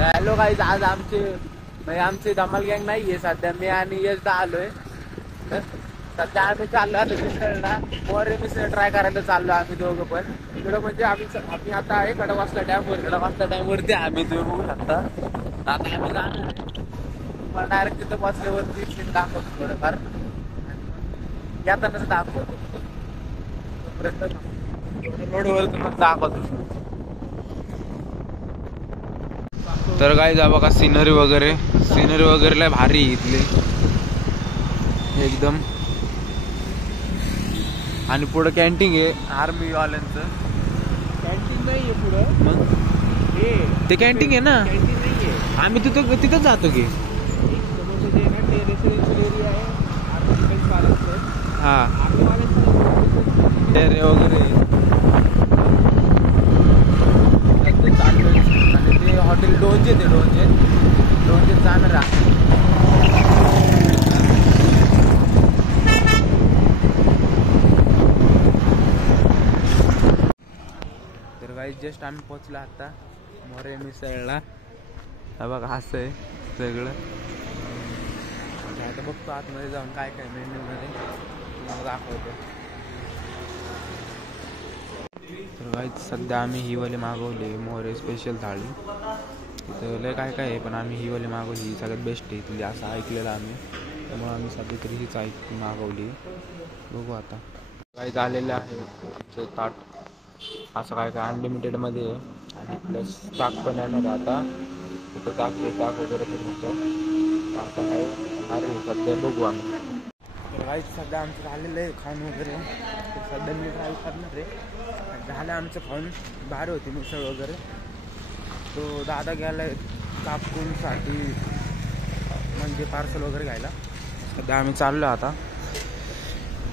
Hello guys, आज आमची धमाल गँग नाहीये सध्या. मी आणि यशदा आलोय. सध्या आम्ही चाललो आता मिसळला. मोरे मिसळ ट्राय करायला चाललो आम्ही दोघं पण. इकडं म्हणजे आम्ही आता आहे खडकवासला डॅमवर. खडकवासला डॅमवरती आम्ही तुम्ही बघू शकता. आता आम्ही जाणार तुम्हाला डायरेक्ट तिथं बसल्यावरती सीन दाखवतो थोडंफार. येतानाच दाखवतो. रोडवर तुम्हाला दाखवतो. तर काय जा बघा, सिनरी वगैरे लय भारी इथले एकदम. आणि पुढं कॅन्टीन आहे आर्मी वाल्यांचं. कॅन्टीन नाहीये पुढं, मग ते कॅन्टीन आहे ना. कॅन्टीन नाहीये. आम्ही तिथं जातो की. समोरचं जे ना ते रेसिडेन्शियल एरिया आहे आर्मी डिफेन्स वाल्यांचं. हा, आर्मी वाल्यांचं डेरे वगैरे आणि ते हॉटेल डोंजे जाणार आहे. तर काही जस्ट आम्ही पोचलो आता मोरे मिसळला. हा बघा असं आहे सगळं. आता बघतो आतमध्ये जाऊन काय काय मेन्यू मध्ये तुम्हाला दाखवतो. तर काही सध्या आम्ही ही वाली मागवली मोरे स्पेशल थाळी. इथं लय काय काय आहे पण आम्ही ही वाली मागवली. ही सगळ्यात बेस्ट आहे इथली असं ऐकलेलं आम्ही. त्यामुळे आम्ही सध्या तरी हीच मागवली. बघू आता काही झालेलं आहे आमचं ताट. असं काय काय अनलिमिटेडमध्ये आहे आणि प्लस ताक पण येणार आता. तिथं ताक वगैरे पण आता काय अरे सध्या बघू आम्ही. तर काही सध्या आमचं झालेलं आहे खाऊन वगैरे. तर सध्या मी ट्राय करणार आहे. झालं आमचं खाऊन. भारी होती मिसळ वगैरे. तो दादा गेला कापूनसाठी म्हणजे पार्सल वगैरे घ्यायला. सध्या आम्ही चाललो आता.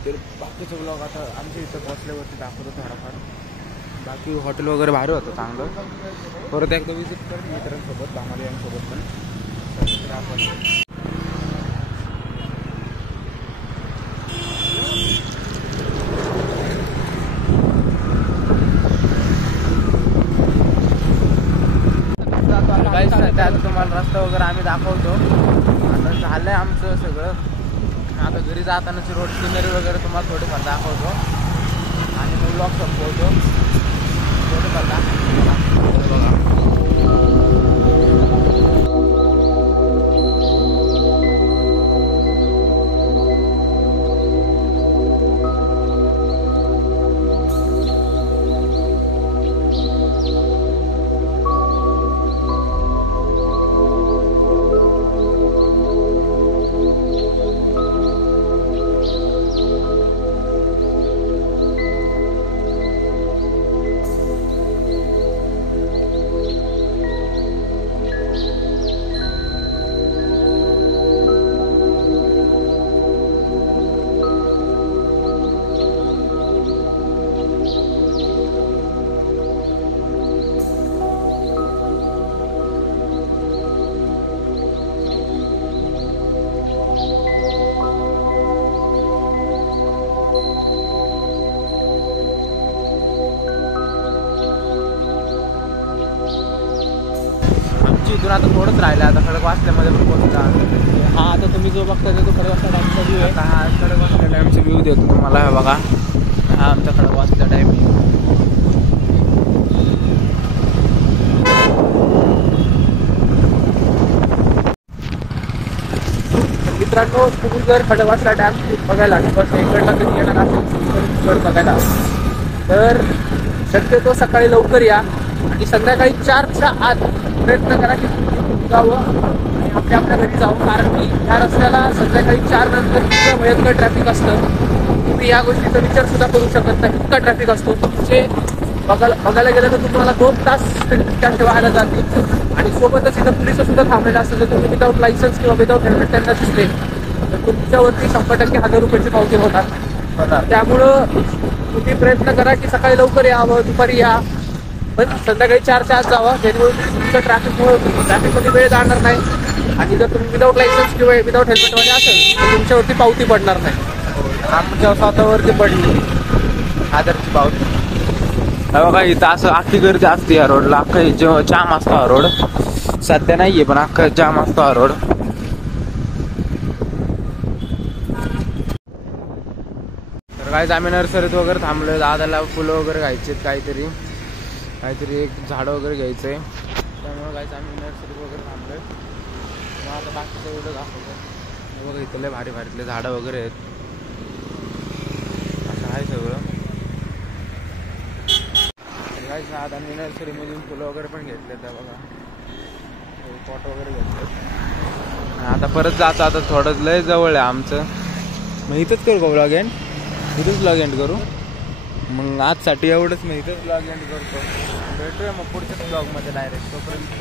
तर बाकीचं ब्लॉग आता आमच्या इथं पोचल्यावरती दाखवतो थोडाफार. बाकी हॉटेल वगैरे भारी होतं चांगलं. परत एकदा विजिट कर मित्रांसोबत धमाल यांसोबत पण. त्यात तुम्हाला रस्ता वगैरे आम्ही दाखवतो. आता झालंय आमचं सगळं. आता घरी जातानाची रोड सिनरी वगैरे तुम्हाला थोडीफार दाखवतो आणि मग ब्लॉग संपवतो. थोडंफार दाखवतो बघा. इथून आता थोडंच राहिलं. आता खडकवासल्यामध्ये पण पोहोचला. हा आता तुम्ही जो बघता तो खडकवासला डॅमचा व्ह्यू आहे. हा खडकवासला डॅमचा व्ह्यू देतो तुम्हाला. हे बघा, हा आमचा खडकवासला डॅम आहे. मित्रांनो, तुम्ही जर खडकवासला डॅम बघायला इकडला कधी येणार असेल बघायला तर शक्यतो सकाळी लवकर या आणि संध्याकाळी 4च्या आत प्रयत्न करा की जावं आणि आपल्या घरी जावं. कारण की ह्या रस्त्याला संध्याकाळी 4 नंतर इतकं भयंकर ट्रॅफिक असतं. तुम्ही या गोष्टीचा विचार सुद्धा करू शकत नाही. इतका ट्रॅफिक असतो. तुमचे बघायला गेलं तर तुम्हाला 2 तास त्याचे व्हायला जातील. आणि सोबतच इथं पोलिस सुद्धा थांबलेलं असतं. जर तुम्ही विदाऊट लायसन्स किंवा विदाऊट हेल्मेट त्यांना दिसले तर तुमच्यावरती 100% 1000 रुपयाची पावती होतात. त्यामुळं तुम्ही प्रयत्न करा की सकाळी लवकर यावं, दुपारी या, पण संध्याकाळी 4च्या आत जावा. जेणेकरून तुमचं ट्रॅफिकमध्ये वेळ जाणार नाही. आणि जर तुम्ही विदाऊट लायसन्स किंवा विदाऊट हेल्मेटमध्ये असेल तर तुमच्यावरती पावती पडणार नाही. आमच्या स्वतःवरती पडली आदरची पावती. बघा इथं असं अख्खी गर्दी असते या रोडला. अख्खा जाम असतो हा रोड. सध्या नाहीये पण अख्खा जाम असतो हा रोड. तर काय आम्ही नर्सरीत वगैरे थांबलोय. दादाला फुलं वगैरे घ्यायचेत, काहीतरी एक झाड वगैरे घ्यायचंय. त्यामुळे काय आम्ही नर्सरीत वगैरे थांबलोय. मग आता बाकीचं एवढं दाखवतो. बघा इथं लय भारी भारीतले झाडं वगैरे आहेत. असं आहे सगळं. काय आता मी नर्सरीमधून फुलं वगैरे पण घेतले. त्या बघा पॉट वगैरे घेतले. आता परत जातो. आता थोडं लय जवळ आहे आमचं. मग इथंच करू का ब्लॉग एंड? इथंच ब्लॉग एंड करू. मग आजसाठी एवढंच. मी इथंच ब्लॉग एंड करतो. भेटूया मग पुढच्याच ब्लॉगमध्ये डायरेक्ट. तोपर्यंत